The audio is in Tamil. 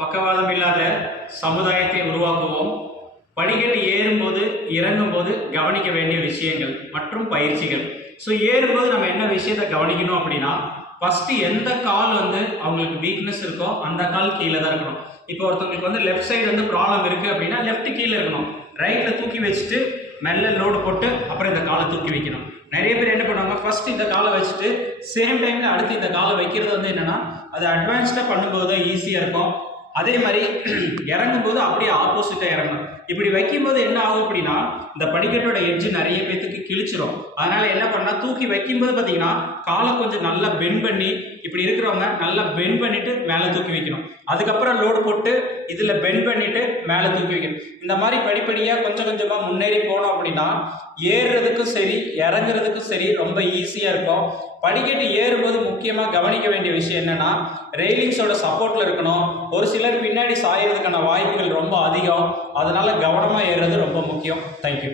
பக்கவாதம் இல்லாத சமுதாயத்தை உருவாக்குவோம். படிக்கட்டு ஏறும்போது இறங்கும்போது கவனிக்க வேண்டிய விஷயங்கள் மற்றும் பயிற்சிகள். ஸோ ஏறும்போது நம்ம என்ன விஷயத்தை கவனிக்கணும் அப்படின்னா, ஃபர்ஸ்ட் எந்த கால் அவங்களுக்கு வீக்னஸ் இருக்கோ அந்த கால் கீழே தான் இருக்கணும். இப்போ ஒருத்தவங்களுக்கு லெஃப்ட் சைடு ப்ராப்ளம் இருக்கு அப்படின்னா லெஃப்ட் கீழே இருக்கணும். ரைட்ல தூக்கி வச்சுட்டு மெல்ல லோடு போட்டு அப்புறம் இந்த காலை தூக்கி வைக்கணும். நிறைய பேர் என்ன பண்ணுவாங்க, ஃபர்ஸ்ட் இந்த காலை வச்சுட்டு சேம் டைம்ல அடுத்து இந்த காலை வைக்கிறது என்னன்னா, அது அட்வான்ஸ்டா பண்ணும்போது ஈஸியா இருக்கும். அதே மாதிரி இறங்கும் போது அப்படியே ஆப்போசிட்டா இறங்கணும். இப்படி வைக்கும்போது என்ன ஆகும் அப்படின்னா, இந்த படிக்கட்டோட எட்ஜ் நிறைய பேத்துக்கு கிழிச்சிரும். அதனால என்ன பண்ணா, தூக்கி வைக்கும்போது பார்த்தீங்கன்னா காலை கொஞ்சம் நல்லா பெண்ட் பண்ணி, இப்படி இருக்கிறவங்க நல்லா பெண்ட் பண்ணிட்டு மேலே தூக்கி வைக்கணும். அதுக்கப்புறம் லோடு போட்டு இதுல பெண்ட் பண்ணிட்டு மேலே தூக்கி வைக்கணும். இந்த மாதிரி படிப்படியா கொஞ்சம் கொஞ்சமா முன்னேறி போனோம் அப்படின்னா ஏறுறதுக்கும் சரி இறங்குறதுக்கும் சரி ரொம்ப ஈஸியா இருக்கும். படிக்கட்டு ஏறும்போது முக்கியமா கவனிக்க வேண்டிய விஷயம் என்னன்னா, ரெயிலிங்ஸோட சப்போர்ட்ல இருக்கணும். ஒரு சிலர் பின்னாடி சாயறதுக்கான வாய்ப்புகள் ரொம்ப அதிகம். அதனால கவனமா ஏறுறது ரொம்ப முக்கியம். தேங்க்யூ.